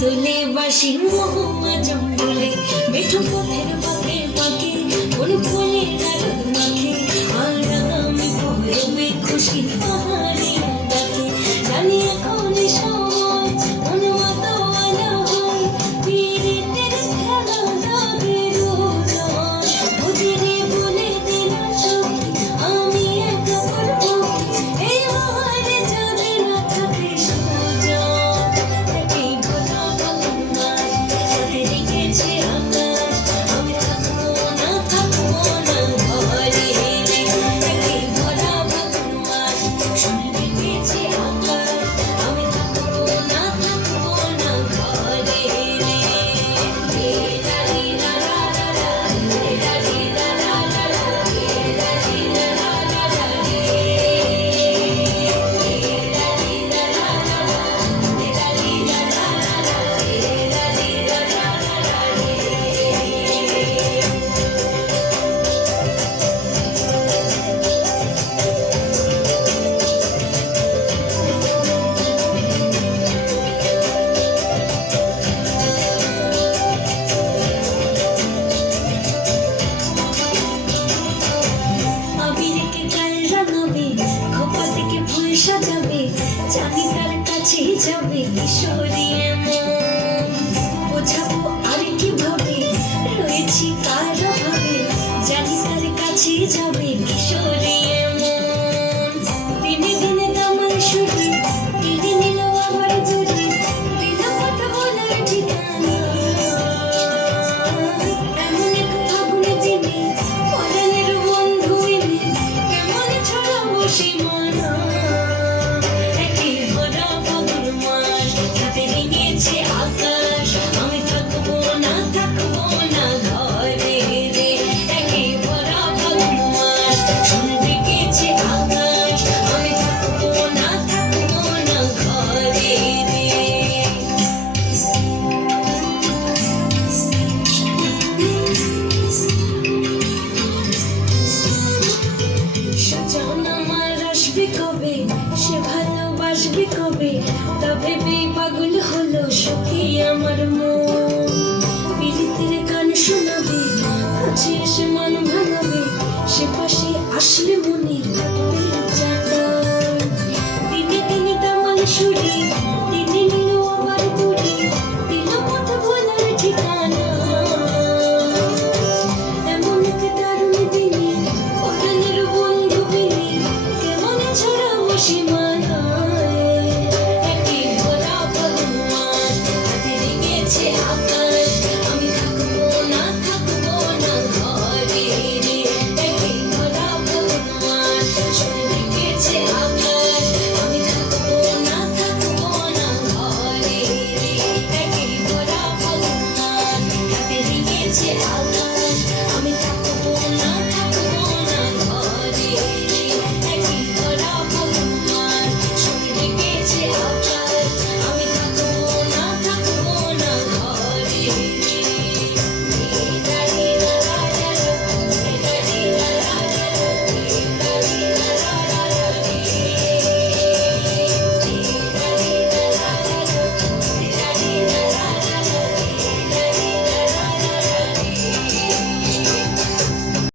দোলে বাসি মহুয়া জঙ্গলে মেঠো পথের পাকে পাকে কোন ফুলে রাত মাখে আর আমি পরবে খুশি পাহাড়ে ডাকে জানি এখন সময় মন মতো আলো হয় পীড়িতের খেলা লাগে রোজ বুঝিনি বলে দিন সখী আমি একা করবো এই মহানে যদি না থাকে সোজা একই কথা বলবার সাথে রেখেছে আকাশ আমি থাকবো না ঘরে একই ভরা ফাগুন মাস শুনে রেখেছে আকাশ আমি থাকবো না ঘরে আবিরকে কাল রাঙাবে খোপা থেকে ফুল সাজাবে জানি তার কাছে যাবে কিশোরী এমন বোঝাবো আর কিভাবে রয়েছি কার অভাবে জানি তার কাছে যাবে কিশোরী এমন দিনে দিনে দামাল শুরু দিনে নিল আবার জুড়ে দিল কথা বলার ঠিকানা এমন এক ফাগুনে দিনে পরাণের বন্ধু এনে কেমন ছড়াবো সীমানা একই ভরা ফাগুন মাস হাতে রেঙেছে আকাশ আমি থাকবো না ঘরে একই ভরা ফাগুন মাস শুনে রেখেছে আকাশ আমি থাকবো না ঘরে সজন আমার আসবে কবে সে ভালোবাসবে কবে তবে পাগল হলো সখী আমার মন পীড়িতের গান শোনাবে কাছে এসে মন ভাঙাবে সে পাশে আসলে মনে থাকবে জানা দিনে দিনে দামাল সুরে